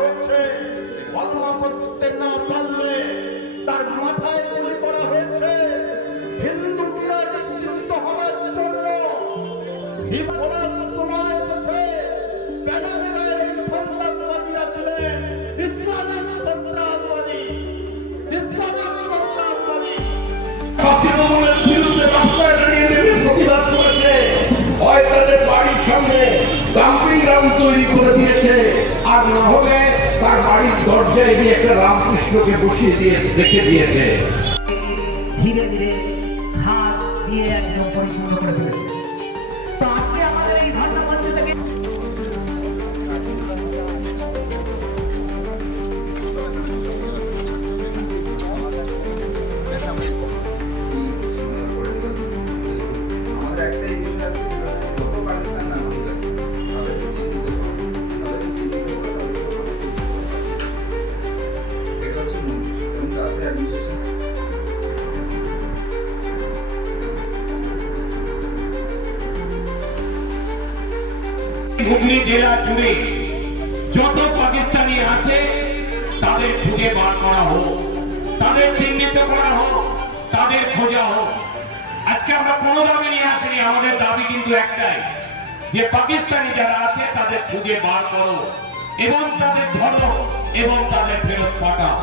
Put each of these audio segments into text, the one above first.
হয়েছে, কলমা করতে না পারলে তার মাথায় গুলি করা হয়েছে। হিন্দুরা নিশ্চিন্ত হওয়ার জন্য বিপদের সময় এসেছে। বেঙ্গলের এই সন্ত্রাসবাদীরা ছিলেন ইসলামিক সন্ত্রাসবাদী, ইসলামিক সন্ত্রাসবাদী। তৃণমূলের বিরুদ্ধে রাস্তায় দাঁড়িয়ে নেমে প্রতিবাদ করেছে, হয় তাদের বাড়ির সামনে ডাম্পিং গ্রাউন্ড তৈরি করে দিয়েছে, আর না হলে তার বাড়ির দরজায় গিয়ে একটা রামকৃষ্ণকে বসিয়ে দিয়ে রেখে দিয়েছে। ধীরে ধীরে হাত দিয়ে একদম পরিপূর্ণ করে ফেলেছে। তো আজকে আমাদের এই ধর্ণা মঞ্চ থেকে হুগলি জেলা জুড়ে যত পাকিস্তানি আছে তাদের খুঁজে বার করা হোক, তাদের চিহ্নিত করা হোক, তাদের খোঁজা হোক। আজকে আমরা কোনো দাবি নিয়ে আসিনি, আমাদের দাবি কিন্তু একটাই, যে পাকিস্তানি যারা আছে তাদের খুঁজে বার করো এবং তাদের ধরো এবং তাদের ফেরত পাঠাও।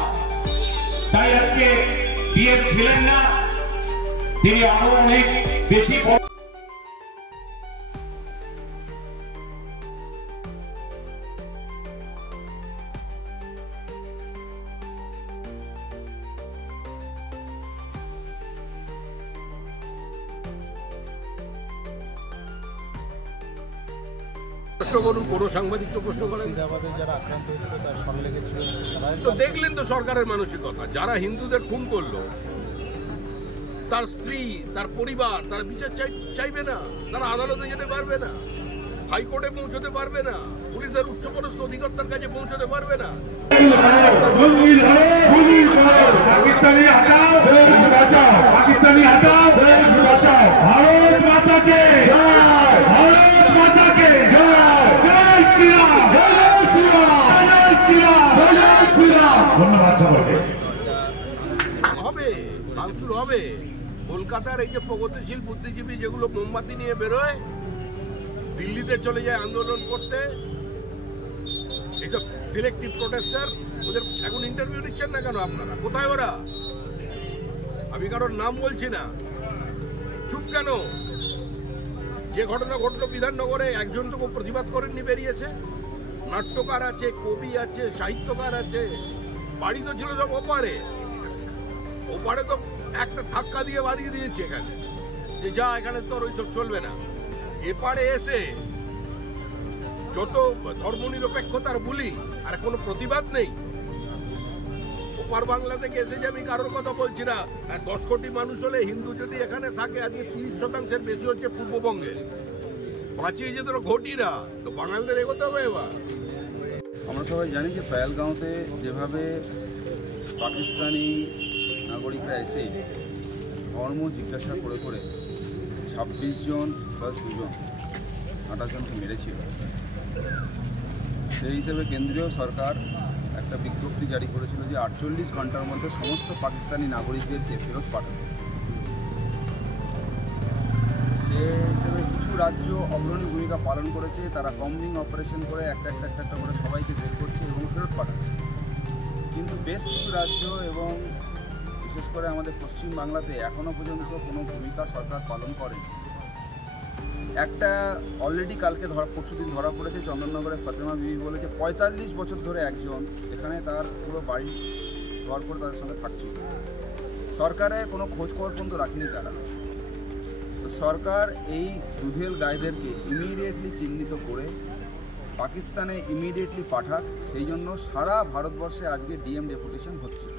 তাই আজকে ডিএম ছিলেন না, তিনি আরো অনেক বেশি প্রশ্ন করুন, কোন সাংবাদিক তো প্রশ্ন করেন। তো দেখলেন তো সরকারের মানসিকতা, যারা হিন্দুদের খুন করলো তার স্ত্রী, তার পরিবার, তারা বিচার চাইবে না, তারা আদালতে যেতে পারবে না, হাইকোর্টে পৌঁছতে পারবে না, পুলিশের উচ্চপদস্থ অধিকর্তার কাছে পৌঁছতে পারবে না। পাকিস্তানি হটাও, দেশ বাঁচাও, পাকিস্তানি হটাও, দেশ বাঁচাও। ভারত মাতা কে জয়, ভারত মাতা কে জয়, জয় শ্রীরাম, জয় শ্রীরাম, জয় শ্রীরাম, জয় শ্রীরাম। ধন্যবাদ সবাইকে। হবে ভাঙচুর হবে। কলকাতার এই যে প্রগতিশীল বুদ্ধিজীবী যেগুলো মোমবাতি নিয়ে বেরোয়, দিল্লিতে চলে যায় আন্দোলন করতে, এইসব সিলেক্টিভ প্রোটেস্টার, ওদের এখন ইন্টারভিউ দিচ্ছেন না কেন আপনারা? কোথায় ওরা? আমি কারোর নাম বলছি না, চুপ কেন? যে ঘটনা ঘটলো বিধাননগরে, একজন তো প্রতিবাদ করেননি, বেরিয়েছে। নাট্যকার আছে, কবি আছে, সাহিত্যকার আছে, বাড়ি তো ছিল সব ওপারে। ওপারে তো একটা ধাক্কা দিয়ে বাড়িয়ে দিয়েছে এখানে, যে যা এখানে তোর ওইসব চলবে না। এপারে এসে যত ধর্মনিরপেক্ষতার বুলি, আর কোনো প্রতিবাদ নেই। ওপার বাংলা থেকে এসে যে আমি কারোর কথা বলছি না, 10 কোটি মানুষ হলে হিন্দু যদি এখানে থাকে, আজকে 30% বেশি হচ্ছে পূর্ববঙ্গে, বাঁচিয়েছে তো ঘটিরা, তো বাঙালিদের এগোতে হবে। এবার আমরা সবাই জানি যে পেহেলগাঁওতে যেভাবে পাকিস্তানি নাগরিকরা এসে ধর্ম জিজ্ঞাসা করে করে 26 জন প্লাস 2 জন 28 জনকে মেরেছিল, সেই হিসেবে কেন্দ্রীয় সরকার একটা বিজ্ঞপ্তি জারি করেছিল যে 48 ঘন্টার মধ্যে সমস্ত পাকিস্তানি নাগরিকদেরকে ফেরত পাঠাবে। সে হিসেবে কিছু রাজ্য অগ্রণী ভূমিকা পালন করেছে, তারা কম্বিং অপারেশন করে একটা করে সবাইকে বের করছে এবং ফেরত পাঠাচ্ছে। কিন্তু বেশ কিছু রাজ্য এবং বিশেষ করে আমাদের পশ্চিম বাংলাতে এখনও পর্যন্ত কোনো ভূমিকা সরকার পালন করেনি। একটা অলরেডি কালকে পরশুদিন ধরা পড়েছে চন্দননগরে, ফাতেমা বিবি বলে যে 45 বছর ধরে একজন এখানে তার পুরো বাড়ি ঘর করে তাদের সঙ্গে থাকছিল। সরকারে কোনো খোঁজ খবর পর্যন্ত রাখেনি তারা। তো সরকার এই দুধেল গাইদেরকে ইমিডিয়েটলি চিহ্নিত করে পাকিস্তানে ইমিডিয়েটলি পাঠাক, সেই জন্য সারা ভারতবর্ষে আজকে ডিএম ডেপুটেশন হচ্ছে।